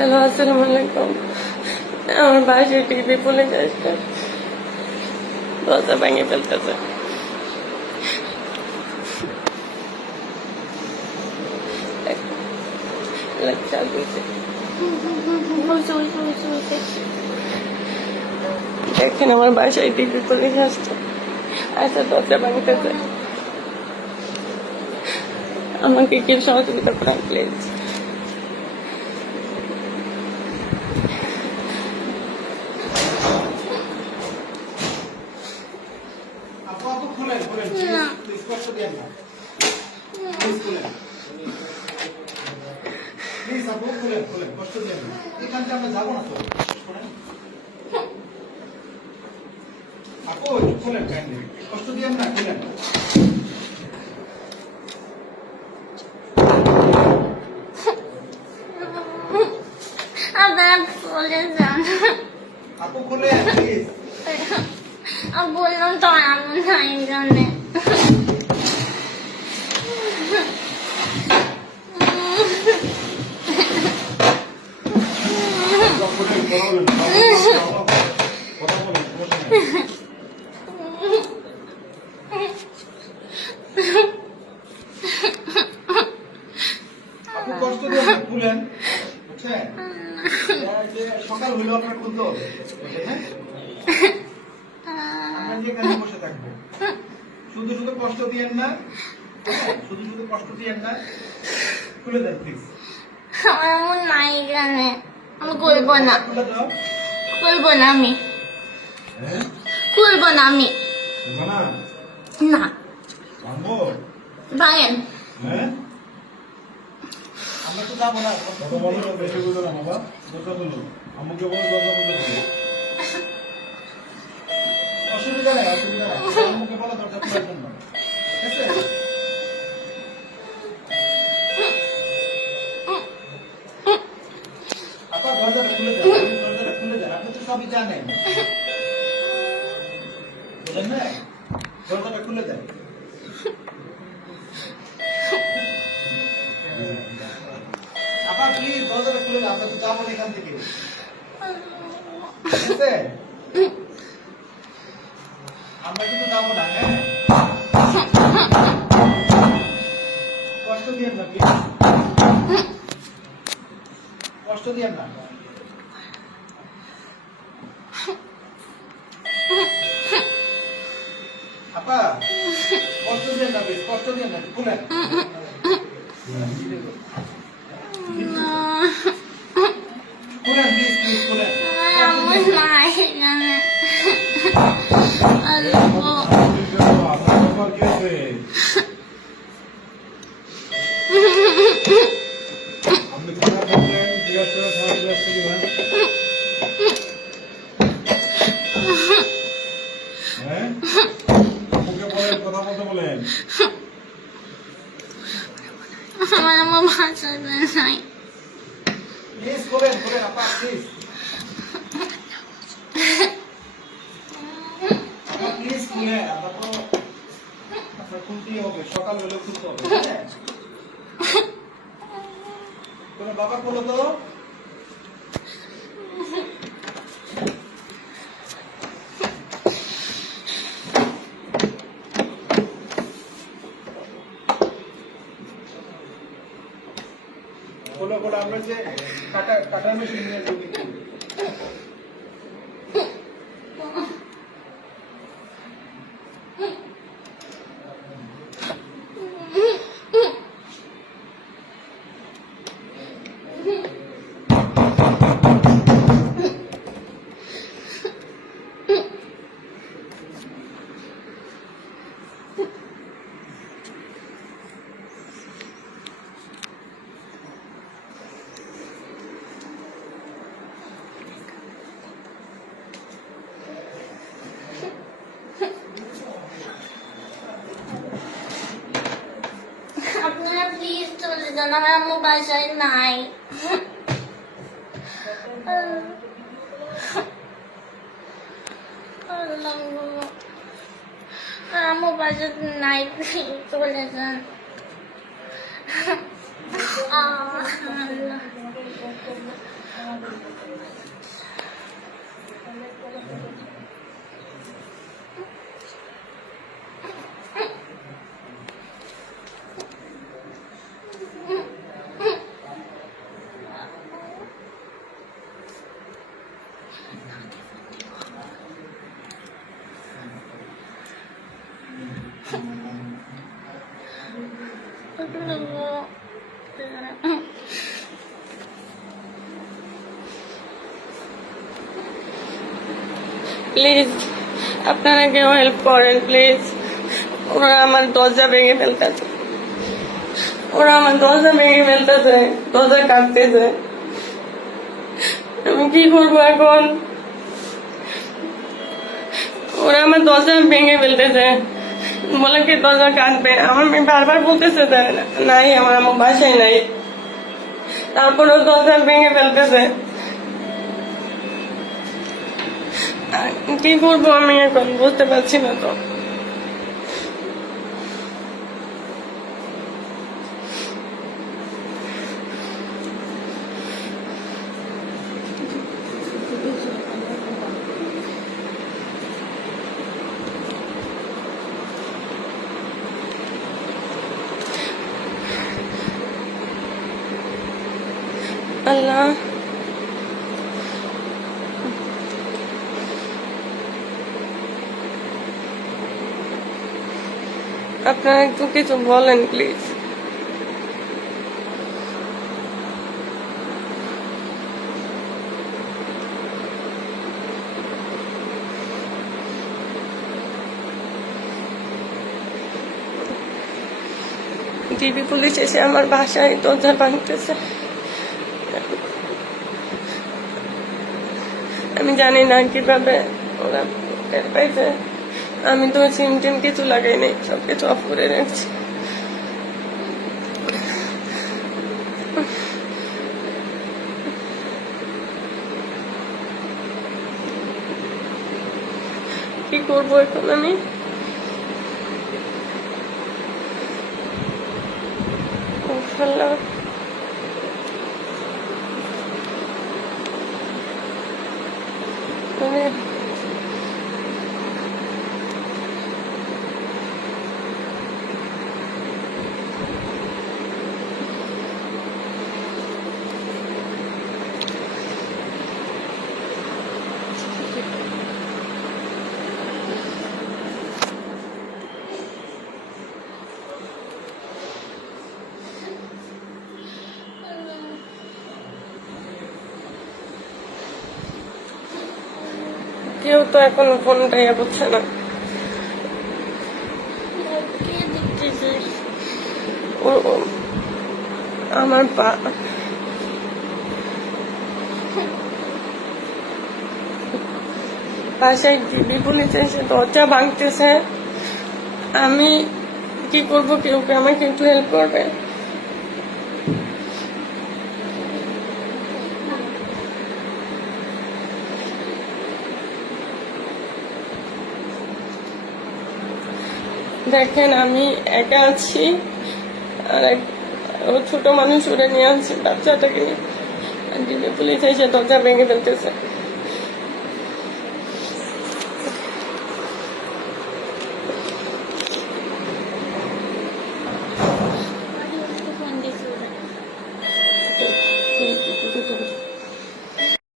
Hello, আসসালামু আলাইকুম। আমার বাসায় টিভি বলে যাচ্ছে, দরজা ভেঙে ফেলতেছে। দেখেন আমার বাসায় টিভি বলে আসছে, আচ্ছা দরজা ভাঙতেছে। আমাকে কি সহযোগিতা করেন প্লিজ। কষ্ট দিয়েন না, খুলেন। আপু খুলে প্লিজ। বললাম তো এমন নাই জানে। আপু কষ্ট দিয়ে খুলেন, বুঝছেন? সকাল হইলেও আপনার খুলতে হবে, হ্যাঁ? আমরা যে এখানে বসে থাকবো, শুধু শুধু কষ্ট দিয়েন না, শুধু শুধু কষ্ট দিয়েন না, খুলে দেন প্লিজ। এমন নাই জানে, আমি করবো না, খুলে দাও। করবো না আমি, হ্যাঁ? করবো না আমি, না না ভাঙবো, ভাঙেন। হ্যাঁ? আমরা তো যাবো না। কথা বলো না, বেশি বলো না বাবা। কথা বলো, আমাকে বলো, কথা বলো। অসুবিধা নেই, অসুবিধা নেই। আমাকে বলো দরজা খোলার জন্য, ঠিক আছে? আপা দরজাটা খুলে দেন, দরজাটা খুলে দেন। আপনি তো সবই জানেন, বুঝলেন না? দরজাটা খুলে দেন। আপা প্লিজ দরজাটা খুলে দেন, আমরা তো যাবো না এখান থেকে, ঠিক আছে? আমরা কিন্তু যাবো না, হ্যাঁ? কষ্ট দিয়েন না প্লিজ, কষ্ট দিয়েন না। আপা কষ্ট দিয়েন না প্লিজ, কষ্ট দিয়েন না, খুলেন। খুলেন প্লিজ, প্লিজ খুলেন। এমন নাই জানে। আপনি খারাপ বললেন, জিজ্ঞাসা করে খারাপ জিজ্ঞাসা দিবেন, হ্যাঁ? মুখে বলেন, কথা বলতে বলেন। আমার বাসায় নাই। প্লিজ খুলেন, খুলেন আপা প্লিজ। আপা প্লিজ খুলেন, আমরা তো আপনার খুলতেই হবে, সকাল হলে খুলতে হবে, হ্যাঁ? তোমার বাবা খোলো তো। খোলো খোলো, আমরা যে কাটার মেশিন নিয়ে যাবো কিন্তু। আপনারা প্লিজ চলে যান, আমার আম্মু বাসায় নাই। আম্মু বাসায় নাই, প্লিজ চলে যান। প্লিজ আপনারা কেউ হেল্প করেন প্লিজ। ওরা আমার দরজা ভেঙে ফেলতেছে, দরজা কাটতেছে। আমি কি করবো এখন? ওরা আমার দরজা ভেঙে ফেলতেছে, বলে কি দরজা কাটবে। আমার মেয়ে বারবার বলতেছে নাই, আমার বাসায় নাই, তারপরেও দরজা ভেঙে ফেলতেছে। কি করবো আমি এখন বুঝতে পারছি না তো। আল্লাহ, আপনারা একটু কিছু বলেন প্লিজ। ডিবি পুলিশ এসে আমার বাসায় দরজা ভাঙতেছে। আমি জানি না কিভাবে ওরা টের পাইছে। আমি তো সিম টিম কিছু লাগাই নাই, সবকিছু অফ করে রাখছি। কি করবো এখন আমি? আল্লাহ, কেউ তো এখন ফোনটাই করছে না। কে দেখতেছে? আমার বাসায় ডিবি পুলিশ এসে দরজা ভাঙতেছে। আমি কি করবো? কেউ আমাকে একটু হেল্প করবে? দেখেন আমি একা আছি, আর ছোট মানুষ ওরা নিয়ে আসছে বাচ্চাটাকে নিয়ে, ডিবি পুলিশ এসে দরজা ভেঙে ফেলতেছে।